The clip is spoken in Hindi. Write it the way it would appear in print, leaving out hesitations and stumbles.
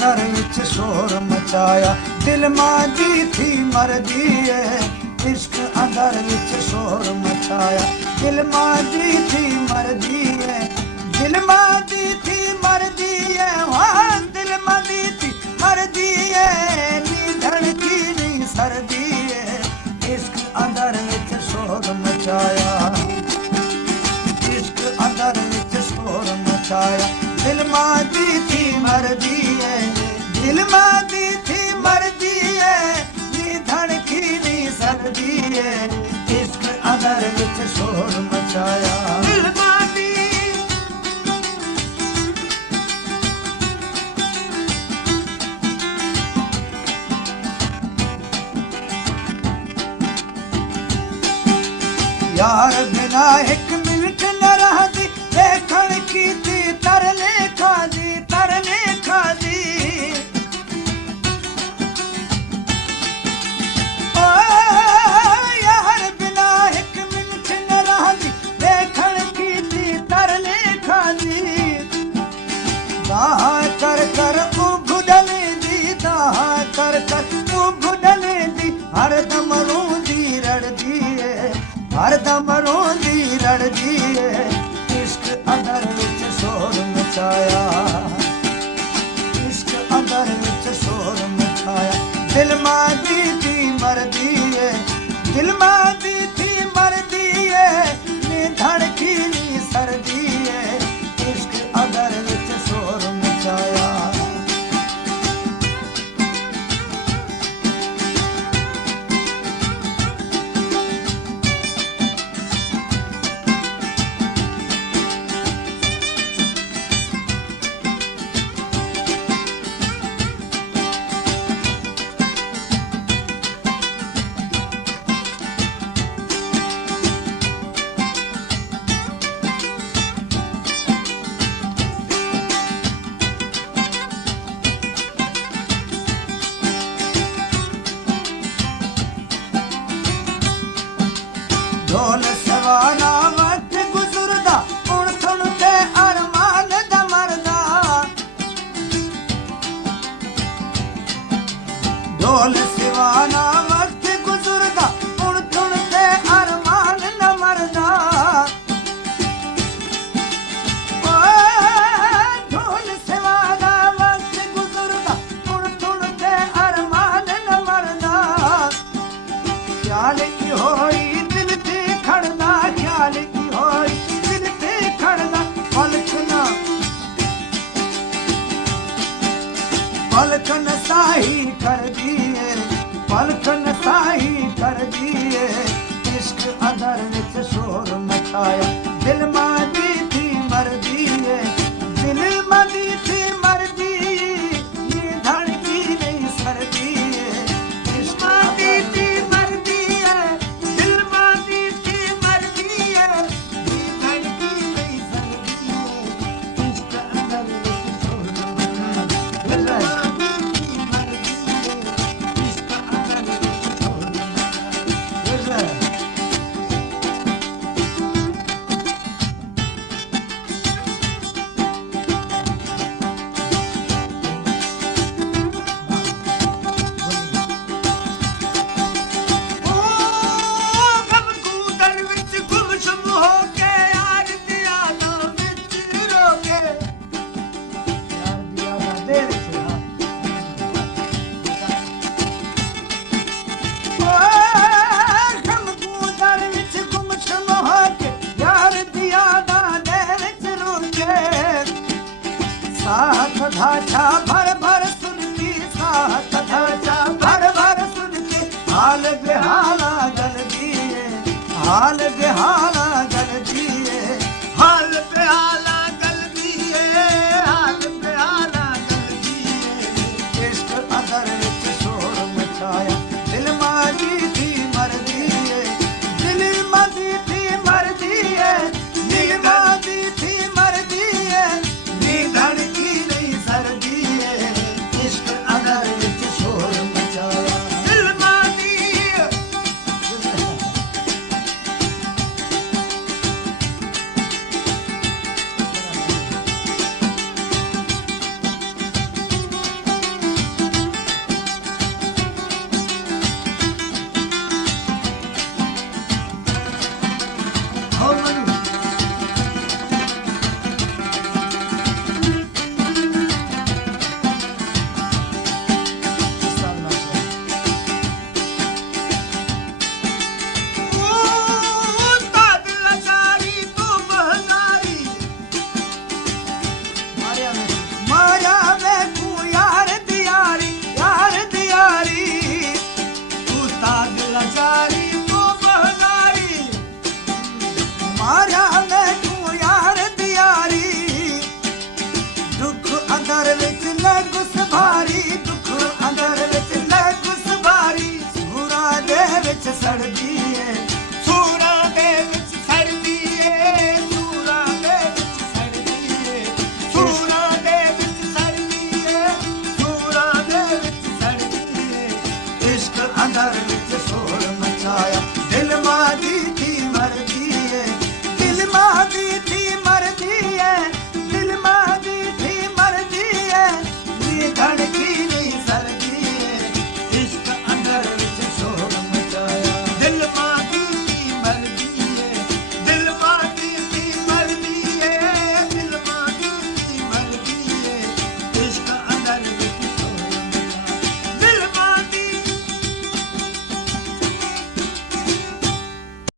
अंदर विच शोर मचाया, दिल मां दी थी मर्जी है। इश्क अंदर विच शोर मचाया, दिल मां दी थी मर्जी है। दिल मां दी थी मर्जी है, हाँ दिल मां दी थी मर्जी है। नी धड़की नी सर्दी है, इश्क अंदर विच शोर मचाया, इश्क अंदर विच शोर मचाया। दिल मां दी थी मर्जी है, दिल मां दी थी मर्जी है। नी धड़की नी सर्दी है, इश्क अंदर विच शोर मचाया। दिल मां दी यार बिना एक मिनट न रहती, देखण की थी तरले खादी, तरले खादी। ओ यार बिना एक मिनट न रहती, देखण की थी तरले खादी। दाह कर कर उभडले दी, दाह कर कर उभडले दी। हरदम रोंदी रड़दी है, हरदम रोंदी रड़दी है। इश्क अंदर विच शोर मचाया, इश्क अंदर विच शोर मचाया। दिल मां दी थी मर्जी है, दिल मां दी थी मर्जी है। नी धड़की नी सर्दी है, इश्क अंदर विच शोर मचाया। ढोल सवाना वक्त गुजरदा, उण सुन के अरमान दा मरदा। ढोल सवाना वक्त गुजरदा, उण सुन के अरमान न मरदा। ओ ढोल सवाना वक्त गुजरदा, उण सुन के अरमान न मरदा। ख्याल की होई खड़ना, ख्याल की होई दिल पे खड़ना। पलकना पलकन साही कर दिए, पलकन साही कर दिए। इश्क अंदर विच शोर मचाया, दिल मां दी थी मर्जी है, दिल मां दी थी मर्जी। नी धड़की नहीं सर्दी है, इश्क मां दी थी मर्जी है, दिल मां दी थी मर्जी है। नी धड़की नहीं सर्दी है, इश्क अंदर विच शोर मचाया। दिल मां दी थी मर्जी है, इश्क अंदर विच शोर मचाया। साथ धाचा भर भर सुनती, साथ धाचा भर भर सुनती। हाल बेहाला जल्दी है, हाल बेहाला